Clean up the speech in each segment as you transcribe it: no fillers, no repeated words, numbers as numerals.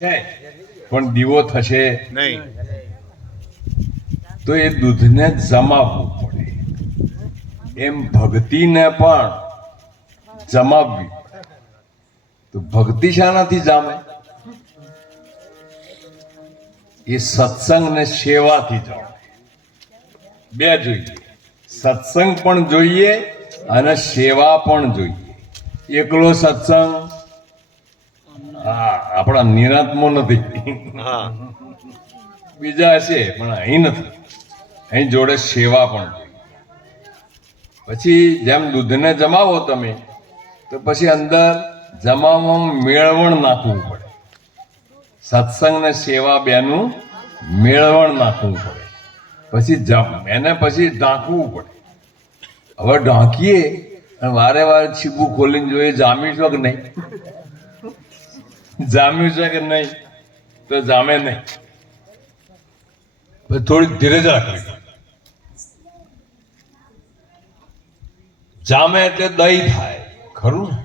છે પણ દીવો થશે નહીં. તો એ દૂધને જમાવવું પડે, એમ ભક્તિને પણ જમાવવી પડે. તો ભક્તિ શાનાથી જામે? એ સત્સંગ ને સેવાથી જામે. બે જોઈએ, સત્સંગ પણ જોઈએ અને સેવા પણ જોઈએ. એકલો સત્સંગ આપણા નિરાંતમાં નથી, હા, બીજા છે પણ અહીં નથી. અહીં જોડે સેવા પણ જોઈએ. પછી જેમ દૂધને જમાવો તમે, તો પછી અંદર જમાવવામાં મેળવણ નાખવું પડે. સત્સંગ ને સેવા બેનું મેળવણ નાખવું પડે. પછી એને પછી ઢાંકવું પડે. હવે ઢાંકીએ અને વારે વારે છીબું ખોલીને જોઈએ જામ્યું છે કે નહીં, જામ્યું છે કે નહીં, તો જામે નહીં. થોડીક ધીરજ રાખવી. જામે એટલે દહીં થાય, ખરું ને?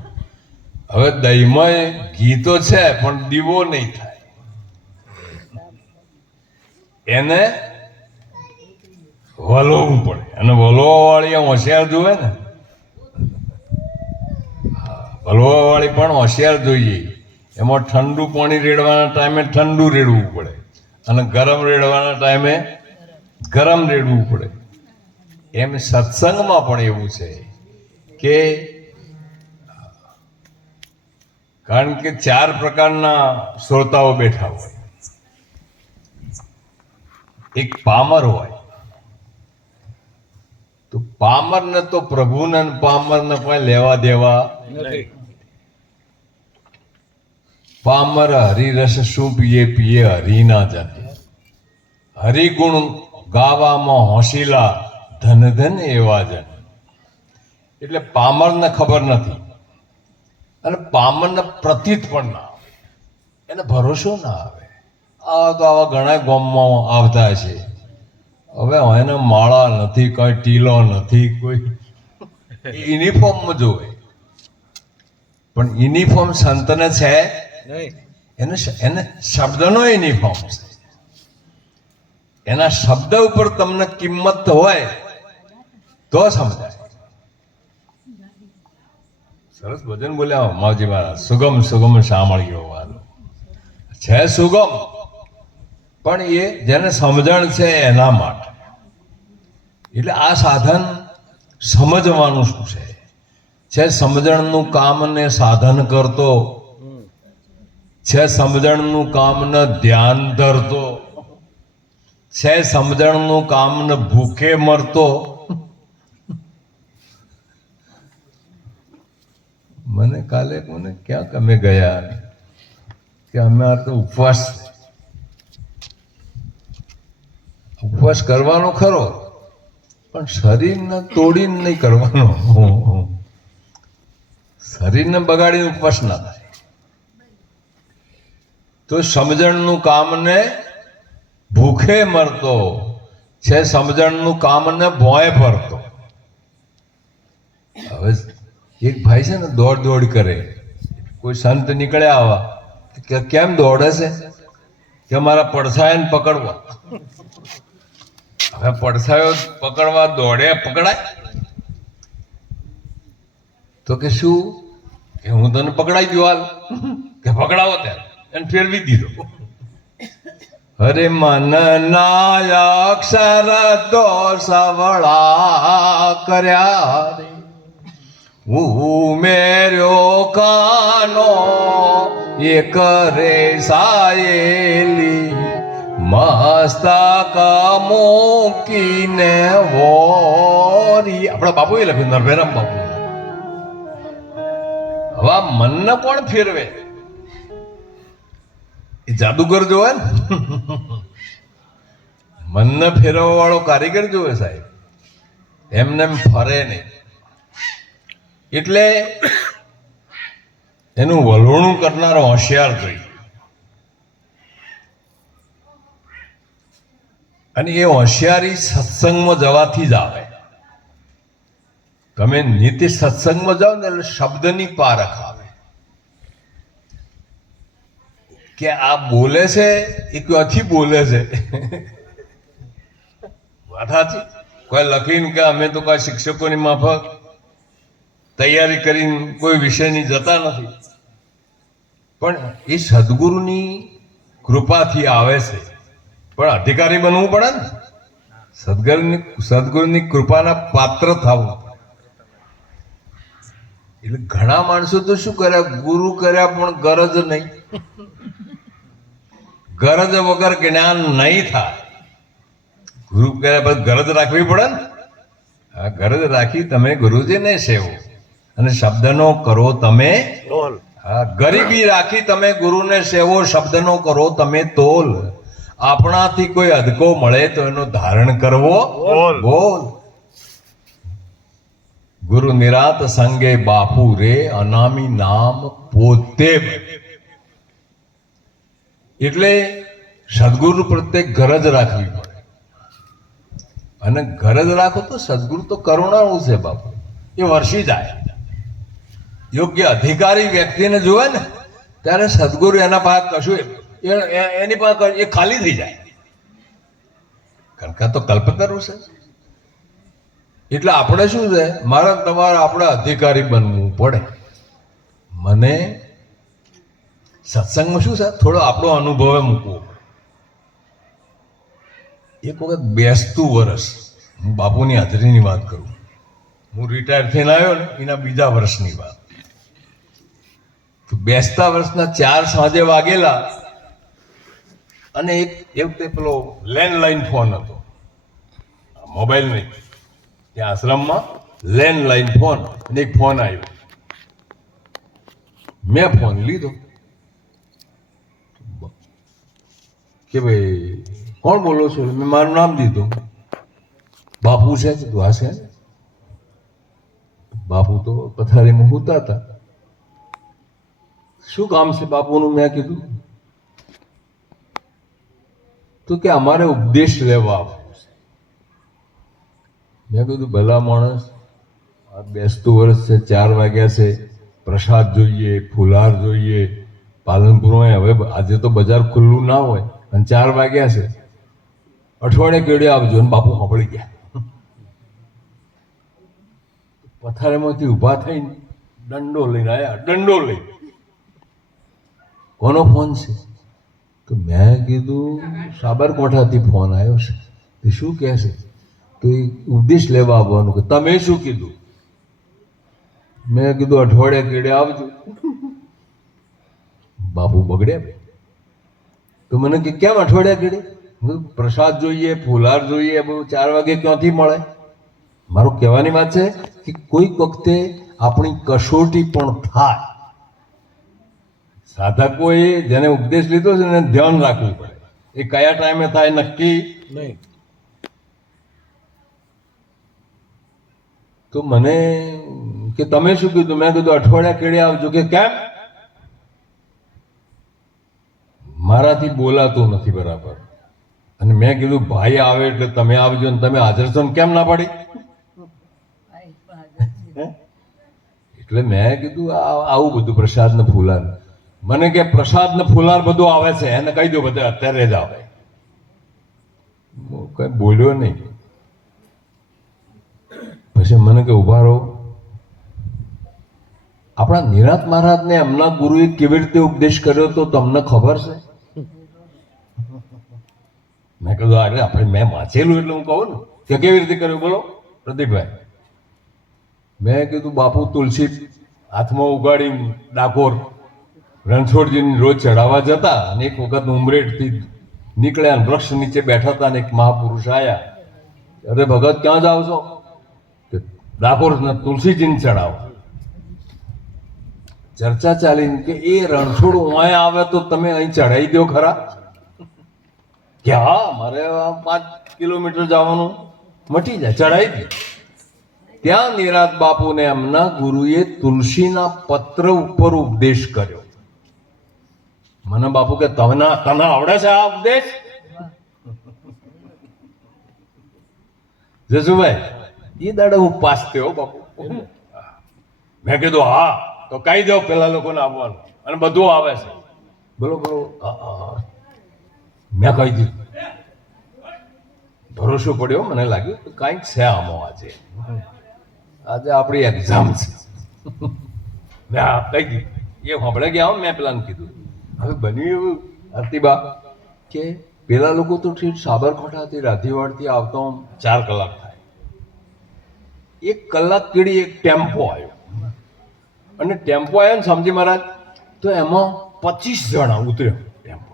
હવે દહીંમાં ઘી તો છે પણ દીવો નહીં થાય. એને વલોવવું પડે, અને વલોવા વાળી હોશિયાર જોવે ને, વલોવા વાળી પણ હોશિયાર જોઈએ. એમાં ઠંડુ પાણી રેડવાના ટાઈમે ઠંડુ રેડવું પડે અને ગરમ રેડવાના ટાઈમે ગરમ રેડવું પડે. એમ સત્સંગમાં પણ એવું છે કે કારણ કે 4 પ્રકારના શ્રોતાઓ બેઠા હોય. એક પામર હોય, તો પામરને તો પ્રભુને પામરને કોઈ લેવા દેવા નથી. પામર હરિરસ શું પીએ પીએ હરિ ના જાને. હરિગુણ ગાવામાં હોશિલા ધન ધન એવા જન. એટલે પામરને ખબર નથી અને પામરને પ્રતીત પણ ના આવે, એને ભરોસો ના આવે. આવા ઘણા ગામમાં આવતા છે. હવે એને માળા નથી, કોઈ ટીલો નથી, કોઈ યુનિફોર્મમાં જોવે, પણ યુનિફોર્મ સંતને છે નહીં. એને શબ્દનો યુનિફોર્મ છે. એના શબ્દ ઉપર તમને કિંમત હોય તો સમજાય. સરસ ભજન બોલ્યા માવજી મહારાજ, સુગમ સુગમ સાંભળ્યો વાલો છે. સુગમ પણ એ જેને સમજણ છે એના માટે. એટલે આ સાધન સમજવાનું શું છે સમજણનું કામ ને સાધન કરતો છે, સમજણનું કામ ને ધ્યાન ધરતો છે, સમજણનું કામ ને ભૂખે મરતો. મને કાલે કોને ક્યાંક અમે ગયા કે અમે આ તો ઉપવાસ કરવાનો ખરો, પણ શરીરને તોડીને નહીં કરવાનો. શરીરને બગાડીને ઉપવાસ ના થાય. તો સમજણનું કામને ભૂખે મરતો છે, સમજણનું કામને ભોંય ભરતો. હવે એક ભાઈ છે ને દોડ કરે, કોઈ સંત નીકળ્યા આવા કે કેમ દોડે છે, કે મારા પડછાયાને પકડવા. હવે પડછાયો પકડવા દોડે, પકડાય? તો કે શું, કે હું તને પકડાઈ દઉં હાલ, કે પકડાવો ત્યારે, એને ફેરવી દીધો. હરે મન ના અક્ષર દોષવળા કર્યા રે, ઉમેર્યો કાનો એક રે સાયેલી, મસ્તક મૂકીને વોરી. આપણા બાપુએ લખ્યું, નરભેરામ બાપુ. હવે આ મનને કોણ ફેરવે? એ જાદુગર જોવે ને, મનને ફેરવવા વાળો કારીગર જોવે સાહેબ, એમને એમ ફરે નહીં. એટલે એનું વલોણું કરનારો હોશિયાર જોઈએ. અને એ હોશિયારી સત્સંગમાં જવાથી જ આવે. તમે નીતિ સત્સંગમાં જાઓ ને એટલે શબ્દની પારખ આવે કે આ બોલે છે એ ક્યાંથી બોલે છે. વાત સાચી. કોઈ લખીને કે અમે તો કોઈ શિક્ષકોની માફક તૈયારી કરીને કોઈ વિષયની જતા નથી, પણ એ સદગુરુની કૃપાથી આવે છે. પણ અધિકારી બનવું પડે ને, સદગુરુની કૃપાના પાત્ર થવું. એટલે ઘણા માણસો તો શું કર્યા, ગુરુ કર્યા પણ ગરજ નહીં. ગરજ વગર જ્ઞાન નહીં થાય. ગુરુ કર્યા પછી ગરજ રાખવી પડે ને. આ ગરજ રાખી તમે ગુરુજીને સેવો અને શબ્દનો કરો તમે તોલ. હા, ગરીબી રાખી તમે ગુરુને સેવો, શબ્દનો કરો તમે તોલ. આપણાથી કોઈ અદકો મળે તો એનો ધારણ કરવો બોલ. ગુરુ નિરાત સંગે બાપુ રે, અનામી નામ પોતે. એટલે સદગુરુ પ્રત્યે ગરજ રાખવી પડે. અને ગરજ રાખો તો સદગુરુ તો કરુણાળુ છે બાપુ, એ વર્ષી જાય. યોગ્ય અધિકારી વ્યક્તિને જોવે ને ત્યારે સદગુરુ એના પાસે કશું એની પાસે એ ખાલી થઈ જાય. કારણ કે તો કલ્પતરુ છે. એટલે આપણે શું છે, મારા તમારે આપણે અધિકારી બનવું પડે. મને સત્સંગમાં શું છે, થોડો આપણો અનુભવે મૂકવો પડે. એક વખત બેસતું વર્ષ, હું બાપુની હાજરીની વાત કરું, હું રિટાયર થઈને આવ્યો ને એના બીજા વર્ષની વાત. બેસતા વર્ષના 4 સાંજે વાગેલા અને એક પેલો લેન્ડલાઈન ફોન હતો, મોબાઈલ નહીં. ત્યાં આશ્રમમાં લેન્ડલાઈન ફોન અને એક ફોન આવ્યો. મેં ફોન લીધો કે ભાઈ કોણ બોલો છો? મેં મારું નામ દીધું. બાપુ છે? કીધું હા છે. બાપુ તો પથારીમાં સૂતા હતા. શું કામ છે બાપુનું? મેં કીધું તો કે અમારે ઉપદેશ લેવા આવવું છે. મેં કીધું ભલા માણસ, આ બેસતું વર્ષ છે, 4 વાગ્યા છે, પ્રસાદ જોઈએ, ફુલાર જોઈએ. પાલનપુરમાં હવે આજે તો બજાર ખુલ્લું ના હોય અને 4 વાગ્યા છે. અઠવાડિયે કેડે આવજો. ને બાપુ સાંભળી ગયા. પથારીમાંથી ઊભા થઈને દંડો લઈને આવ્યા. દંડો લઈ. કોનો ફોન છે? તો મેં કીધું સાબરકાંઠાથી ફોન આવ્યો છે. તે શું કહે છે? તો એ ઉપદેશ લેવા આવવાનું. કે તમે શું કીધું? મેં કીધું અઠવાડિયે કેડે આવજો. બાપુ બગડ્યા. તો મને કે કેમ અઠવાડિયા કેડે? પ્રસાદ જોઈએ, ફુલાર જોઈએ, બધું 4 વાગે ક્યાંથી મળે? મારું કહેવાની વાત છે કે કોઈક વખતે આપણી કસોટી પણ થાય. સાધકોએ જેને ઉપદેશ લીધો છે એને ધ્યાન રાખવું પડે. એ કયા ટાઈમે થાય નક્કી નહીં. તો મને કે તમે શું કીધું? મેં કીધું અઠવાડિયા કેડે આવજો. કે કેમ? મારાથી બોલાતું નથી બરાબર. અને મેં કીધું ભાઈ આવે એટલે તમે આવજો ને તમે હાજર છો ને કેમ ના પાડી? એટલે મેં કીધું આવું બધું પ્રસાદ ને ફુલાર. મને કે પ્રસાદ ને ફુલાર બધું આવે છે, એને કહી દો બધા અત્યારે જ આવે. કઈ બોલ્યો નહીં. પછી મને કે ઉભા રહો, આપણા નિરાંત મહારાજને એમના ગુરુએ કેવી રીતે ઉપદેશ કર્યો તો તમને ખબર છે? મેં કીધું અરે આપણે મેં વાંચેલું એટલે હું કહું ને કે કેવી રીતે કર્યું. બોલો પ્રદીપભાઈ. મેં કીધું બાપુ તુલસી હાથમાં ઉગાડી ડાકોર રણછોડજીને રોજ ચઢાવવા જતા અને એક વખત ઉમરેઠથી નીકળ્યા, વૃક્ષ નીચે બેઠા હતા અને એક મહાપુરુષ આવ્યા. અરે ભગત ક્યાં જાવ છો? ડાકોર તુલસીજીને ચઢાવો. ચર્ચા ચાલી કે એ રણછોડ અહીંયા આવે તો તમે અહીં ચઢાવી દો ખરા? કે હા, મારે 5 કિલોમીટર જવાનું મટી જાય, ચઢાવી દે. ત્યાં નિરાંત બાપુને એમના ગુરુએ તુલસીના પત્ર ઉપર ઉપદેશ કર્યો. મને બાપુ કે તને આવડે છે આ ઉપદેશ? જસુભાઈ એ દાડે હું પાસ થયો બાપુ. મેં કીધું હા તો કહી દો પેલા લોકોને આવવાનું. અને બધું આવે છે. બોલો બોલો. મેં કહી દીધું, ભરોસો પડ્યો, મને લાગ્યું કે કાંઈક છે આમાં. આજે આપણી એક્ઝામ છે. મેં કહી દીધું, એ સાંભળે ગયા. મેં પેલાને કીધું. હવે બન્યું એવું આરતીબા કે પેલા લોકો તો ઠીક સાબરકાંઠાથી રાધીવાડથી આવતો 4 કલાક થાય. 1 કલાક કેડી એક ટેમ્પો આવ્યો, અને ટેમ્પો આવ્યો ને સમજી મહારાજ, તો એમાં 25 જણા ઉતર્યો ટેમ્પો.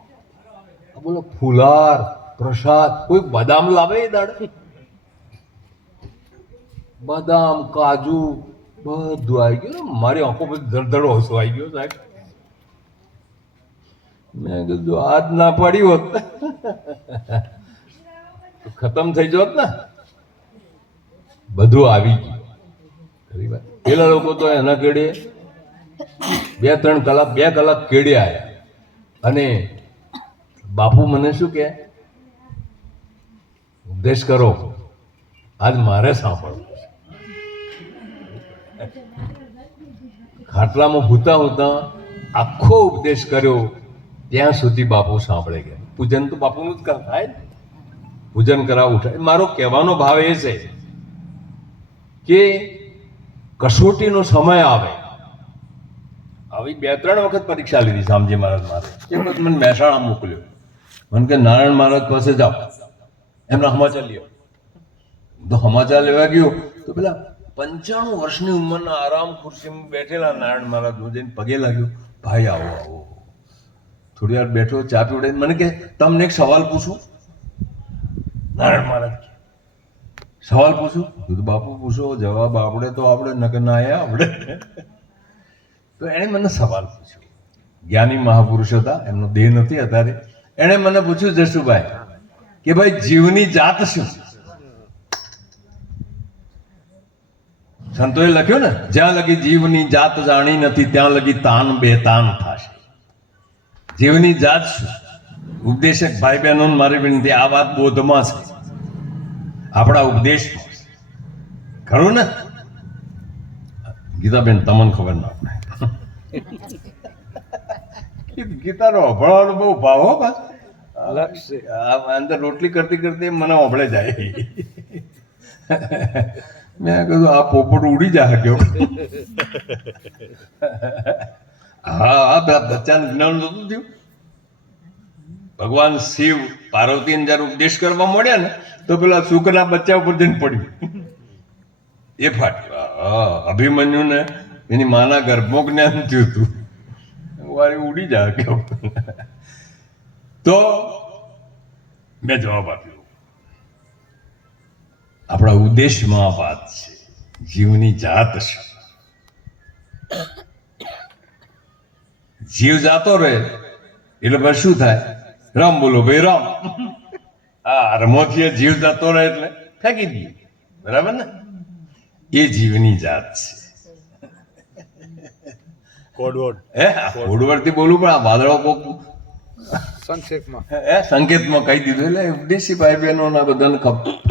બોલો, ફુલાર પ્રસાદ, કોઈ બદામ લાવે એ દાડે? બદામ, કાજુ બધું આવી ગયું. મારી આંખો બધી ધડધડો હસવો આવી ગયો સાહેબ. મેં કીધું આજ ના પડી હોત ખતમ થઈ જોત ને. બધું આવી ગયું. પેલા લોકો તો એના કેડે 2-3 કલાક 2 કલાક કેડે આવ્યા. અને બાપુ મને શું કે, ઉપદેશ કરો, આજ મારે સાંભળવું. ખાટલામાં હુતા હુતા આખો ઉપદેશ કર્યો, ત્યાં સુધી બાપુ સાંભળે ગયા. પૂજન તો બાપુનું જ થાય, પૂજન કરાવવું ઉઠાય. મારો કહેવાનો ભાવ એ છે કે કસોટીનો સમય આવે. આવી 2-3 વખત પરીક્ષા લીધી શામજી મહારાજ મારે. એક વખત મને મહેસાણા મોકલ્યો. મને કે નારાયણ મહારાજ પાસે જાઓ, એમના સમાચાર લ્યો. તો સમાચાર લેવા ગયો તો પેલા 95 વર્ષની ઉંમરના આરામ ખુરશીમાં બેઠેલા નારાયણ મહારાજ જઈને પગે લાગ્યો. ભાઈ આવો આવો. થોડી વાર બેઠો, ચા પીવડાવી. મને કે તમને એક સવાલ પૂછું? નારાયણ મહારાજ સવાલ પૂછું? તો બાપુ પૂછો, જવાબ આપણે તો આપણે નકર ના આપણે. તો એણે મને સવાલ પૂછ્યો. જ્ઞાની મહાપુરુષ હતા, એમનો દેહ નથી અત્યારે. એણે મને પૂછ્યું, જશુભાઈ કે ભાઈ જીવની જાત શું? સંતોએ લખ્યું ને, જ્યાં લગી જીવની જાત જાણી નથી ત્યાં લગી તાન બેતાન થશે. જીવની જાત શું? ઉપદેશક ભાઈ બહેનો મારી વિનંતી, આ વાત બોધમાં છે, આપણા ઉપદેશમાં. ખરું ને ગીતાબેન? તમને ખબર ના પડે. ગીતાનો અભળવાનો બહુ ભાવ હો. બસ અંદર રોટલી કરતી કરતી મને ઓભળે જાય. મેં કીધું આ પોપટ ઉડી જાય ગયો. હા, બચ્ચાને જ્ઞાન નતું થયું. ભગવાન શિવ પાર્વતીને જયારે ઉપદેશ કરવા મળ્યા ને, તો પેલા શુકના બચ્ચા ઉપર જઈને પડ્યું. એ ફાટ્યું. અભિમન્યુને એની માના ગર્ભમાં જ્ઞાન થયું હતું. વારી ઉડી જાય ગયો. તો મેં જવાબ આપ્યો, આપણા ઉદ્દેશમાં વાત છે. જીવની જાત છે. જીવ જાતો રહે એટલે પછી શું થાય? રામ બોલો ભાઈ રામ. હા, રમોથી જીવ જાતો રહે એટલે ફેંકી દઈએ. બરાબર ને? એ જીવની જાત છે. કોડવર્ડ થી બોલું, પણ આ વાદળો કોક સંકેતમાં કહી દીધું એટલે ઉપદેશી ભાઈ બહેનો ના બધાને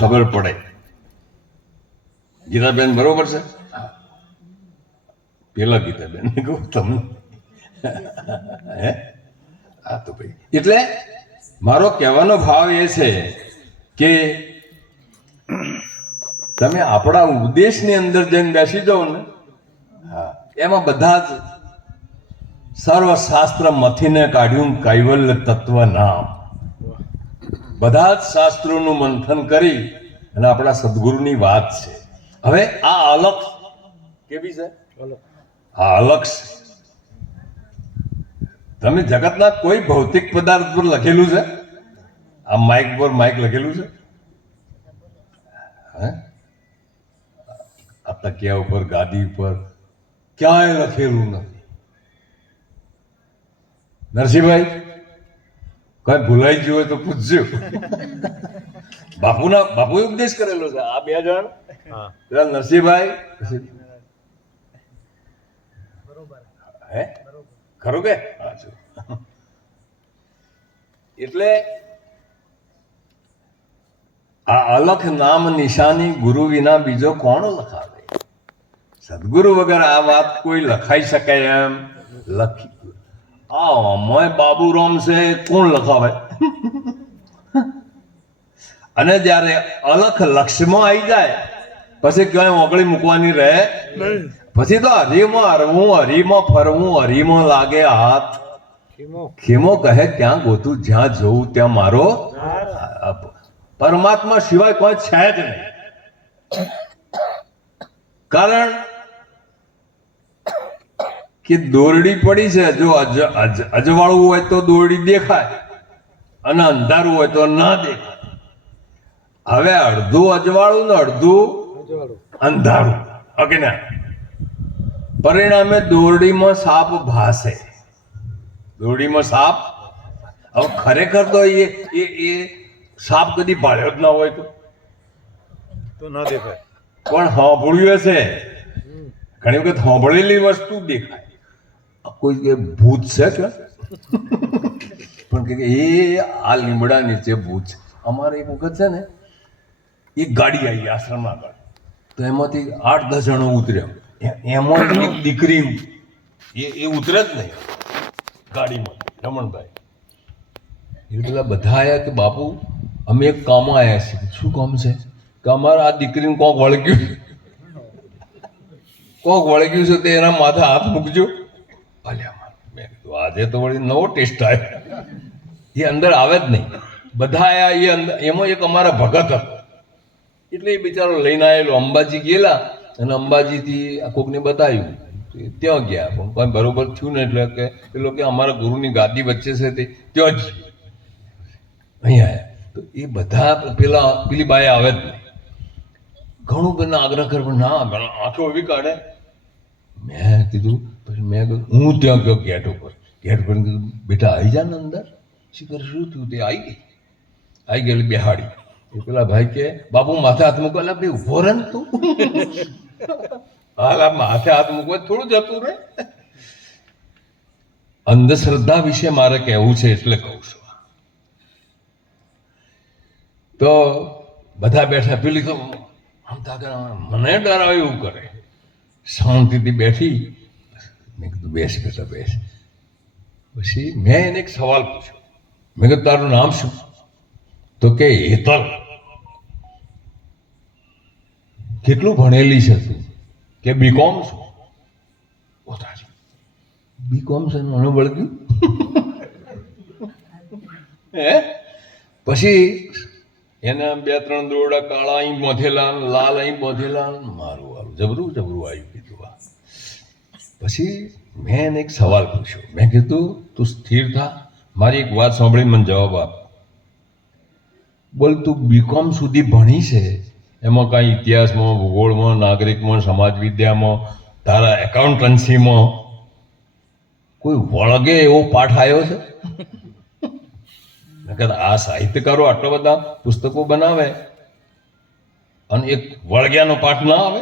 ખબર પડે. ગીતાબેન બરોબર છે? પેલા ગીતાબેન કહું તમને. હા તો ભાઈ, એટલે મારો કહેવાનો ભાવ એ છે કે તમે આપણા ઉદ્દેશની અંદર જઈને બેસી જાઓ ને, હા, એમાં બધા જ સર્વશાસ્ત્ર મથીને કાઢ્યું કૈવલ્ય તત્વ નામ. બધા જ શાસ્ત્રોનું મંથન કરી અને આપણા સદગુરુની વાત છે. હવે આ અલગ કેવી છે? આ અલગ છે. તમે જગતના કોઈ ભૌતિક પદાર્થ પર લખેલું છે? આ માઇક પર માઇક લખેલું છે? હે? આ તકિયા ઉપર, ગાદી ઉપર ક્યાંય લખેલું નથી. નરસિંહભાઈ, કઈ ભૂલાઈ ગયું હોય તો પૂછજો. બાપુએ ઉપદેશ કરેલો છે. આ 2 જણ, પેલા નરસિંહભાઈ. હે? ખરું કે? એટલે આ અલખ નામ નિશાની ગુરુ વિના બીજો કોણ લખાવે? સદગુરુ વગર આ વાત કોઈ લખાઈ શકાય એમ લખી મોય બાબુરામ છે કોણ લખાવે? અને જ્યારે અલખ લક્ષ્યમાં આવી જાય પછી ક્યાંય ઓગળી મૂકવાની રહે પછી તો હરીમાં હરવું, હરીમાં ફરવું, હરીમાં લાગે હાથ. ખેમો કહે ત્યાં ગોતું જ્યાં જવું ત્યાં મારો પરમાત્મા સિવાય કોઈ છે જ નહીં. કારણ કે દોરડી પડી છે, જો અજવાળું હોય તો દોરડી દેખાય અને અંધારું હોય તો ના દેખાય. હવે અડધું અજવાળું ને અડધું અંધારું અજ્ઞાન, પરિણામે દોરડીમાં સાપ ભાસે. દોરડીમાં સાપ, હવે ખરેખર તો એ સાપ કદી ભાળ્યો જ ના હોય તો ના દેખાય. પણ સાંભળ્યું હશે, ઘણી વખત સાંભળેલી વસ્તુ દેખાય. કોઈ કે ભૂત છે કે પણ કે એ આ લીમડા નીચે ભૂત છે. અમારે એક વખત છે ને એક ગાડી આવી આશ્રમ આગળ, તો એમાંથી 8-10 જણો ઉતર્યા. એમાં એક દીકરી એ ઉતરે જ નહીં ગાડીમાં. રમણભાઈ એ બધા આવ્યા કે બાપુ અમે એક કામ આવ્યા છીએ. શું કામ છે? કે અમારે આ દીકરીને કોક વળગ્યું છે તે એના માથે હાથ મૂકજો. મેં કીધું આજે તો વળી નવો ટેસ્ટ આવ્યો. એ અંદર આવે જ નહીં. બધા આયા એ અંદર. એમાં એક અમારા ભગત હતો એટલે એ બિચારો લઈને આવેલો. અંબાજી ગયેલા અને અંબાજીથી કોકને બતાવ્યું, ત્યાં ગયા પણ કોઈ બરોબર થયું ને એટલે કે પેલો કે અમારા ગુરુની ગાદી વચ્ચે છે તે ત્યાં જ અહીંયા આવ્યા. તો એ બધા પેલી બાએ આવે જ નહીં. ઘણું બધા આગ્રહ કરે પણ ના, આંખો એવી કાઢે. મેં કીધું પછી મેં કીધું હું ત્યાં ગયો ગેટ ઉપર કીધું બેટા આવી જા ને અંદર. શીખર શું થયું? તે આવી ગયેલી બેહાડી. એ પેલા ભાઈ કે બાપુ માથે હાથ મૂકો. એટલે ભાઈ ઉભો રહે ને તું. હાલ માથે હાથ મૂકવા થોડું જતું રહે. અંધશ્રદ્ધા વિશે મારે કહેવું છે એટલે કહું છું. તો બધા બેઠા. પેલી તો આમ મને ડરાવે એવું કરે. શાંતિથી બેઠી. મેં કીધું બેસ બેટા બેસ. પછી મેં એને એક સવાલ પૂછ્યો. મેં કીધું તારું નામ શું? તો કે હેતલ. કેટલું ભણેલી છે તું? કે બીકોમ છું. બીકોમ છે મને વળગ્યું. પછી એને 2-3 દોરડા કાળા અહીં બોધેલા, લાલ અહીં બોધેલા. મારું વારું જબરું આવ્યું કીધું. પછી મેં એને એક સવાલ પૂછ્યો. મેં કીધું તું સ્થિર થા, મારી એક વાત સાંભળી મને જવાબ આપ. બોલ તું બીકોમ સુધી ભણી છે, એમાં કાંઈ ઇતિહાસમાં, ભૂગોળમાં, નાગરિકમાં, સમાજ વિદ્યામાં, તારા એકાઉન્ટન્સીમાં કોઈ વળગે એવો પાઠ આવ્યો છે? આ સાહિત્યકારો આટલા બધા પુસ્તકો બનાવે અને એક વળગ્યાનો પાઠ ના આવે?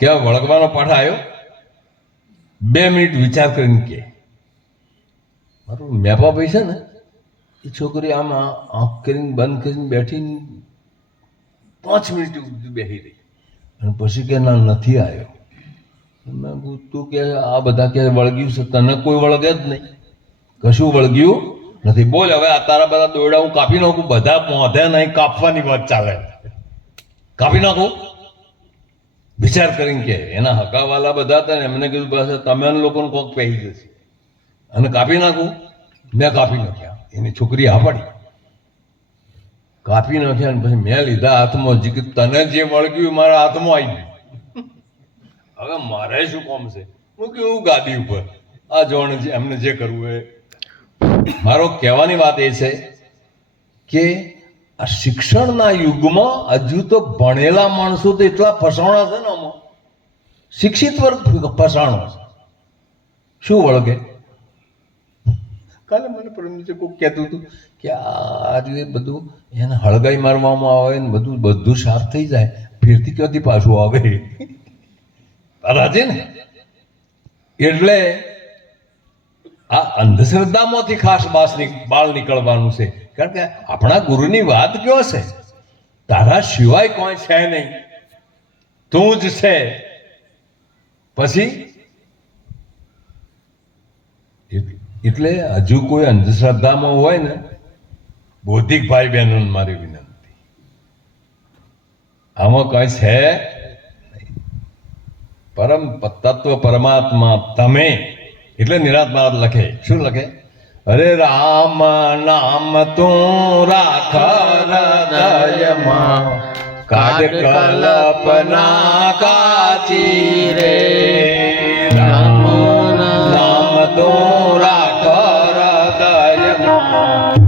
ક્યાં વળગવાનો પાઠ આવ્યો? 2 મિનિટ વિચાર કરીને કે મારું મેપાભાઈ છે ને એ છોકરી આમ આંખ કરીને બંધ કરીને બેઠી 5 મિનિટ બેસી રહી અને પછી કે ના નથી આવ્યો. મેં તું કે આ બધા કે વળગ્યું છે, તને કોઈ વળગે જ નહીં, કશું વળગ્યું નથી. બોલ હવે આ તારા બધા દોરડા હું કાપી નાખું? બધા મોઢે નહીં કાપવાની વાત ચાલે. કાપી નાખું? વિચાર કરીને કે એના હકાવાલા બધા હતા ને એમને કીધું બસ તમે લોકોને કોક પહેરી જશે અને કાપી નાખું. મેં કાપી નાખ્યા. એની છોકરી હા પાડી. કાપી નાખ્યા ને પછી મેં લીધા હાથમાં. તને જે વળગ્યું મારા હાથમાં આવી ગયું. હવે મારે શું કામ છે? હું કેવું ગાદી ઉપર આ જોણ એમને જે કરવું એ. મારો કહેવાની વાત એ છે કે આ શિક્ષણના યુગમાં હજુ તો ભણેલા માણસો તો એટલા ફસાણા છે ને, આમાં શિક્ષિત વર્ગ ફસાણો છે. શું વળગે? કાલે મને પરમ દિવસે કોઈક કહેતું હતું કે આ રીતે બધું એને હળગાઈ મારવામાં આવે ને બધું સાફ થઈ જાય, ફેરથી ક્યાંથી પાછું આવે? રાજી ને. એટલે આ અંધશ્રદ્ધામાંથી ખાસ બાળ નીકળવાનું છે. કારણ કે આપણા ગુરુની વાત કયો છે? તારા સિવાય કોઈ છે નહીં, તું જ છે. પછી એટલે હજુ કોઈ અંધશ્રદ્ધામાં હોય ને, બૌદ્ધિક ભાઈ બહેનો મારી વિનંતી, આમાં કઈ છે પરમ તત્વ પરમાત્મા તમે એટલે નિરાત્મા લખે. શું લખે? અરે રામ નામ તું રાખ હૃદયમાં, કાઢ કલ્પના કાચી રે. રામ નામ તું રાખ હૃદયમાં,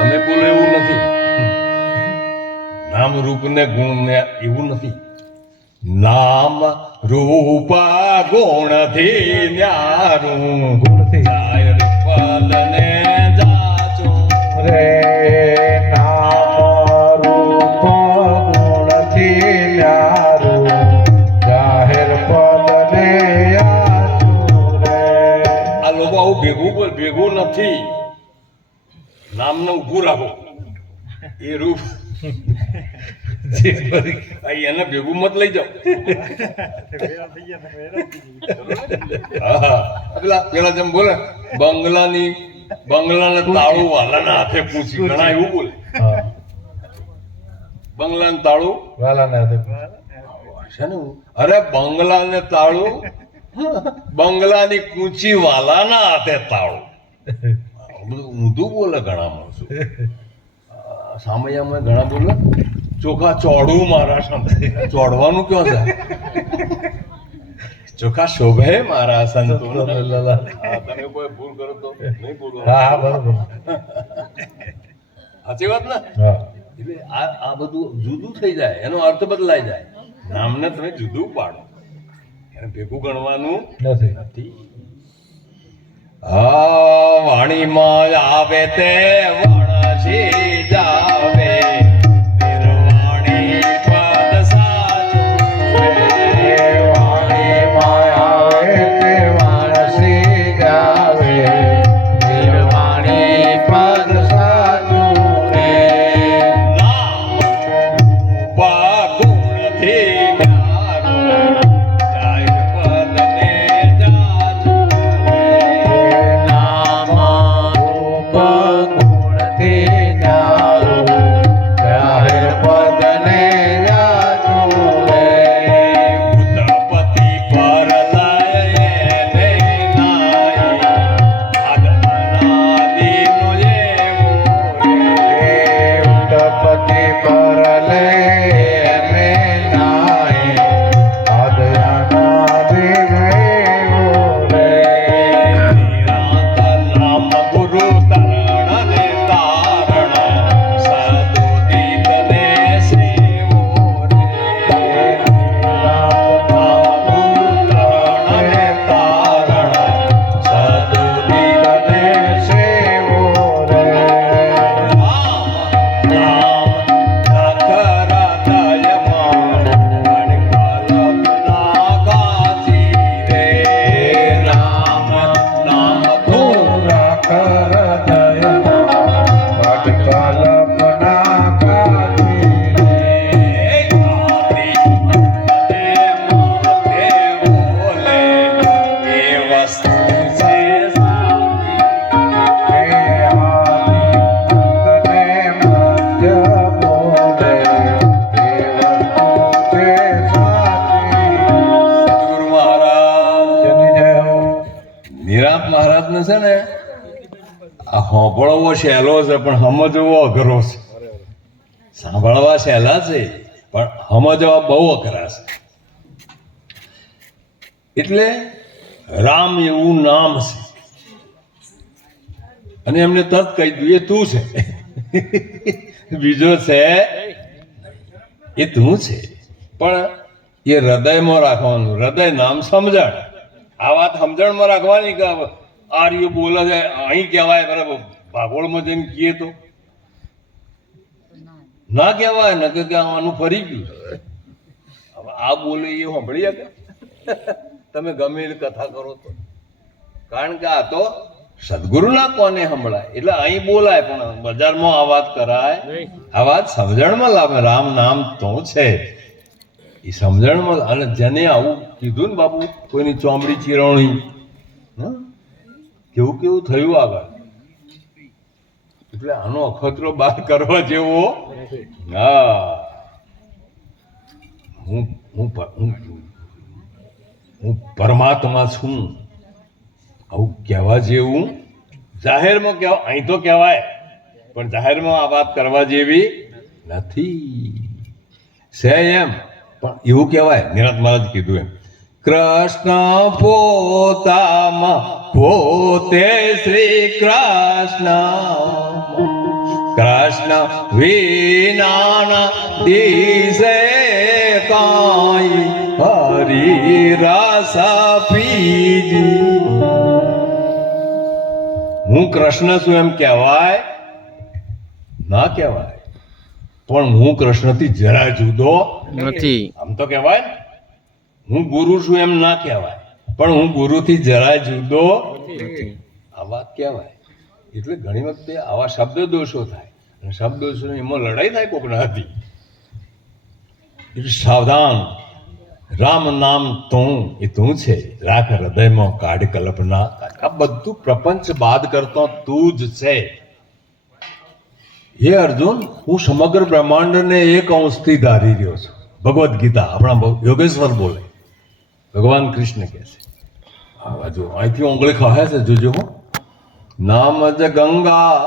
તમે બોલો એવું નથી. નામ રૂપ ને ગુણ ને એવું નથી. નામ રૂપ ગુણ થી ન્યારું, ગુણથી જાય પદ ને જાચું રે. નામ રૂપ ગુણ થી ન્યારું, જાહેર પદ ને યાચું રે. આ લોકો આવું ભેગું નથી. નામને ઊભું રાખો, એ રૂપ એને ભેગું મત લઈ જાઓ. પેલા જેમ બોલે બંગલાને તાળું વાલાના હાથે પૂછી, ઘણા એવું બોલે. બંગલાને તાળું વાલાના હાથે છે ને. અરે બંગલાને તાળું, બંગલાની કૂંચી વાલાના હાથે તાળું. ઊંધું બોલે ઘણા માણસો. સામૈયામાં ઘણા બોલે ચોખા ચોડવું મારા સંત. ચોડવાનું ક્યાં છે? ચોખા શોભે મારા સંતો. તમે કોઈ ભૂલ કરો તો નહીં બોલવાનું. હા બરોબર, સાચી વાત ને. એટલે આ બધું જુદું થઈ જાય, એનો અર્થ બદલાઈ જાય. નામને તમે જુદું પાડો, એને ભેગું ગણવાનું નથી. વાણીમાં આવે તે વણસી જાવે, નિર્વાણી પદ સાચું. વાણીમાં આવે તે વણસી જાવે, નિર્વાણી પદ સાચું રે. નામ રૂપ ગુણથી ન્યારું, જાય પદ ને જાચું. ને આ સાંભળવો સહેલો છે પણ સમજવો અઘરો છે. સાંભળવા સહેલા છે પણ સમજવા બહુ અઘરા છે. એટલે રામ એવું નામ છે અને એમને તરત કહી દઉં એ તું છે, બીજો છે એ તું છે. પણ એ હૃદયમાં રાખવાનું. હૃદય નામ સમજણ. આ વાત સમજણમાં રાખવાની કે આર્યો બોલે છે અહીં કહેવાય બરાબર, ભાગોળમાં જઈને કહીએ તો ના કહેવાય ને કે આનું ફરી ગયું. હવે આ બોલે એ સાંભળી શકે તમે ગમે એ કથા કરો તો, કારણ કે આ તો સદગુરુના કોને સંભળાય. એટલે અહીં બોલાય પણ બજારમાં આ વાત કરાય. આ વાત સમજણમાં લાવે. રામ નામ તો છે એ સમજણમાં. અને જેને આવું કીધું ને બાપુ, કોઈની ચોમડી ચીરવણી, કેવું કેવું થયું આગળ. એટલે આનો અખતરો બહાર કરવા જેવો. હા, હું પરમાત્મા છું આવું કહેવા જેવું જાહેરમાં કહેવા. અહીં તો કહેવાય પણ જાહેરમાં આ વાત કરવા જેવી નથી. છે એમ પણ એવું કહેવાય. નિરંત મહારાજ કીધું એમ, કૃષ્ણ પોતામાં પોતે શ્રી કૃષ્ણ, કૃષ્ણ વિનાના દિશે કાંઈ હરી રસ પીજી. હું કૃષ્ણ છું એમ કહેવાય ના કહેવાય, પણ હું કૃષ્ણથી જરા જુદો નથી. આમ તો કહેવાય ને, હું ગુરુ છું એમ ના કહેવાય, પણ હું ગુરુથી જરા જુદો આ વાત કહેવાય. એટલે ઘણી વખતે આવા શબ્દ દોષો થાય અને શબ્દ દોષો એમાં લડાઈ થાય કોકના હતી. એટલે સાવધાન. રામ નામ તું એ તું છે, રાખ હૃદયમાં કાઢ કલ્પના. આ બધું પ્રપંચ બાદ કરતો તું જ છે. હે અર્જુન, હું સમગ્ર બ્રહ્માંડને એક અંશથી ધારી રહ્યો છું. ભગવદ્ ગીતા આપણા યોગેશ્વર બોલે, ભગવાન કૃષ્ણ કહે છે. આ બાજુ અહીંથી ઉંગળી ખાય છે, જોજો હો. નામ જ ગંગા,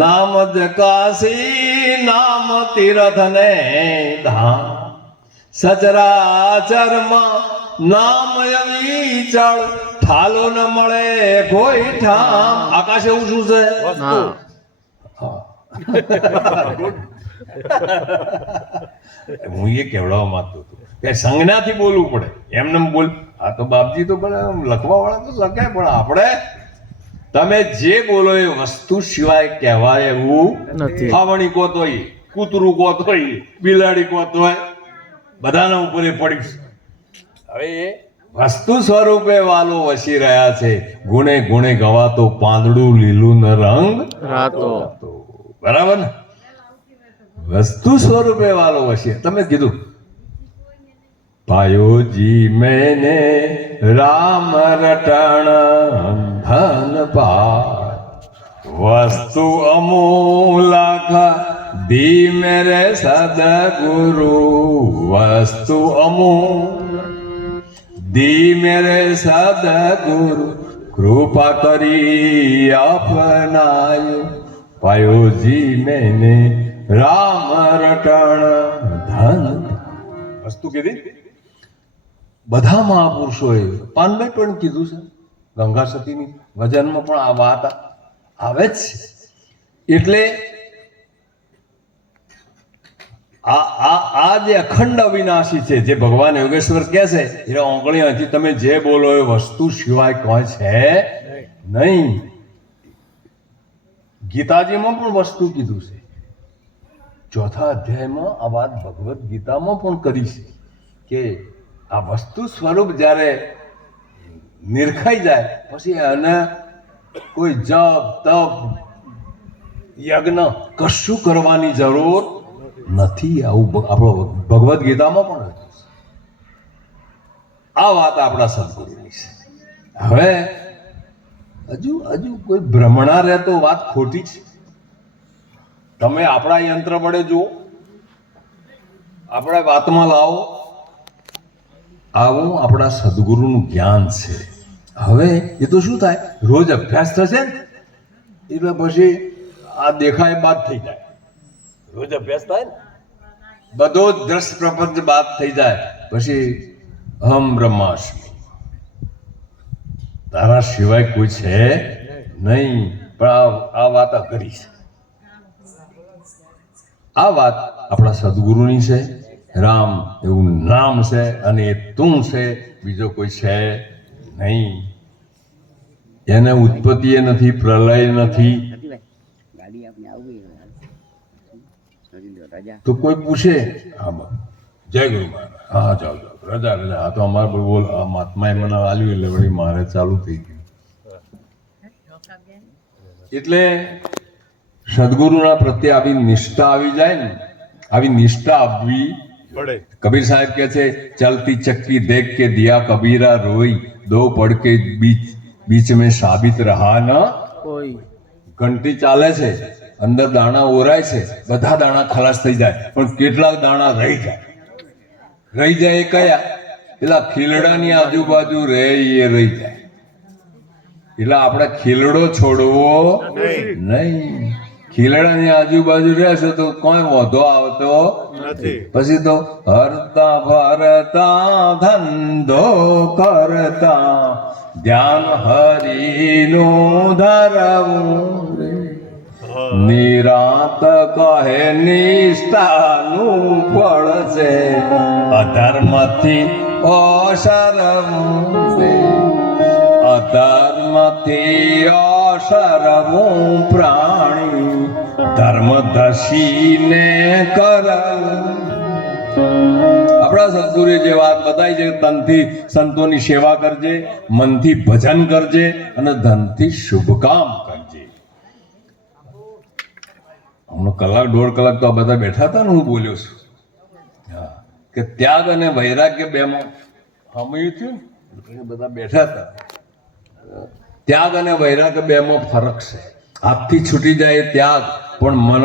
નામ જ કાશી, નામ તીર્થ ને ધામ, સચરાચરમાં નામ વિચળ, ઠાલો ન મળે કોઈ ઠામ. આકાશ એવું શું છે? હા. હું એ કહેવડાવવા માંગતો હતો કે સંજ્ઞાથી બોલવું પડે. એમને બોલ. આ તો બાપજી તો લખવા વાળા તો લખે, પણ આપણે તમે જે બોલો એ વસ્તુ સિવાય કહેવાય એવું નથી. ખાવણી કોત હોય, કૂતરું કોત હોય, બિલાડી કોત હોય, બધાના ઉપર એ પડી. હવે એ વસ્તુ સ્વરૂપે વાલો વસી રહ્યા છે. ગુણે ગુણે ગવાતો પાંદડું લીલું ન રંગ રાતો. બરાબર ને? વસ્તુ સ્વરૂપે વાલો વસી. તમે કીધું પાયોજી મેને રામ રટણ ધન પાય, વસ્તુ અમૂલક દી મેરે સદગુરુ, વસ્તુ અમૂલ દી મેરે સદગુરુ, કૃપા કરી અપનાય. પાયોજી મેને રામ રટણ ધન. વસ્તુ કીધી બધા મહાપુરુષોએ. પાનભાઈ પણ કીધું છે, ગંગા સતીની વજનમાં પણ આ વાત આવે જ છે. એટલે આ જે અખંડ અવિનાશી છે, જે ભગવાન યોગેશ્વર કહે છે, એ ઓગણી હજી તમે જે બોલો એ વસ્તુ સિવાય કોઈ છે નહીં. ગીતાજીમાં પણ વસ્તુ કીધું છે. ચોથા અધ્યાયમાં આ વાત ભગવદ્ ગીતામાં પણ કરી છે કે આ વસ્તુ સ્વરૂપ જ્યારે નિરખાઈ જાય પછી એને કોઈ જપ તપ યજ્ઞ કશું કરવાની જરૂર નથી. આવું આપણો ભગવદ્ ગીતામાં પણ લખ્યું છે. આ વાત આપણા સદગુરુની છે. હવે હજુ કોઈ ભ્રમણા રહે તો વાત ખોટી છે. તમે આપણા યંત્ર વડે જુઓ, આપણા વાતમાં લાવો. આવું આપણા સદગુરુનું જ્ઞાન છે. હવે એ તો શું થાય, રોજ અભ્યાસ થશે ને એટલે પછી આ દેખાય બાદ થઈ જાય. રોજ અભ્યાસ થાય ને બધો જ દ્રશ્ય પ્રપંચ બાદ થઈ જાય પછી અહમ બ્રહ્માસ્મિ, તારા સિવાય કોઈ છે નહીં. પણ આ વાત કરી છે, આ વાત આપણા સદગુરુની છે. રામ એવું નામ છે અને એ તું છે, બીજો કોઈ છે નહીં. એને ઉત્પત્તિ એ નથી, પ્રલય નથી. તો કોઈ પૂછે જય ગુરુ મહારાજ, હા જાઓ જાઓ, રજા રજા. આ તો અમારે બોલ મહાત્માએ મને આલ્યું એટલે વળી મારે ચાલુ થઈ ગયું. એટલે સદગુરુના પ્રત્યે આવી નિષ્ઠા આવી જાય ને, આવી નિષ્ઠા આપવી પડે. કબીર સાહેબ કહે છે, ચલતી ચક્કી દેખ કે દિયા કબીરા રોઈ, દો પડકે બીચ में સાબિત રહા ન કોઈ. ઘંટી ચાલે છે, અંદર દાણા ઓરાય છે, બધા દાણા ખલાસ થઈ જાય, પણ કેટલાક દાણા રહી જાય. રહી જાય એ કયા? પેલા ખીલડાની આજુબાજુ રહે એ રહી જાય. એટલે આપણે ખીલડો છોડવો નહીં. ખીલડાની આજુબાજુ રહેશે તો કોઈ વાંધો આવતો નથી. પછી તો હરતા ભરતા ધંધો કરતા ધ્યાન હરિનું ધરવું, નિરાત કહે નિષ્ઠાનું ફળ છે, અધર્મથી અશરમ, અધર્મથી અશરમું પ્રાણી, ધર્મ ધસીને કર. આપણા સદગુરુએ જે વાત બતાવી છે, તનથી સંતોની સેવા કરજે, મનથી ભજન કરજે અને ધનથી શુભ કામ કરજે. હમણાં કલાક દોઢ કલાક તો આ બધા બેઠા હતા ને, હું બોલ્યો છું કે ત્યાગ અને વૈરાગ્ય બેમાં સમયું થયું ને, બધા બેઠા હતા. ત્યાગ અને વૈરાગ્ય બેમાં ફરક છે. હાથથી છૂટી જાય ત્યાગ, પણ મન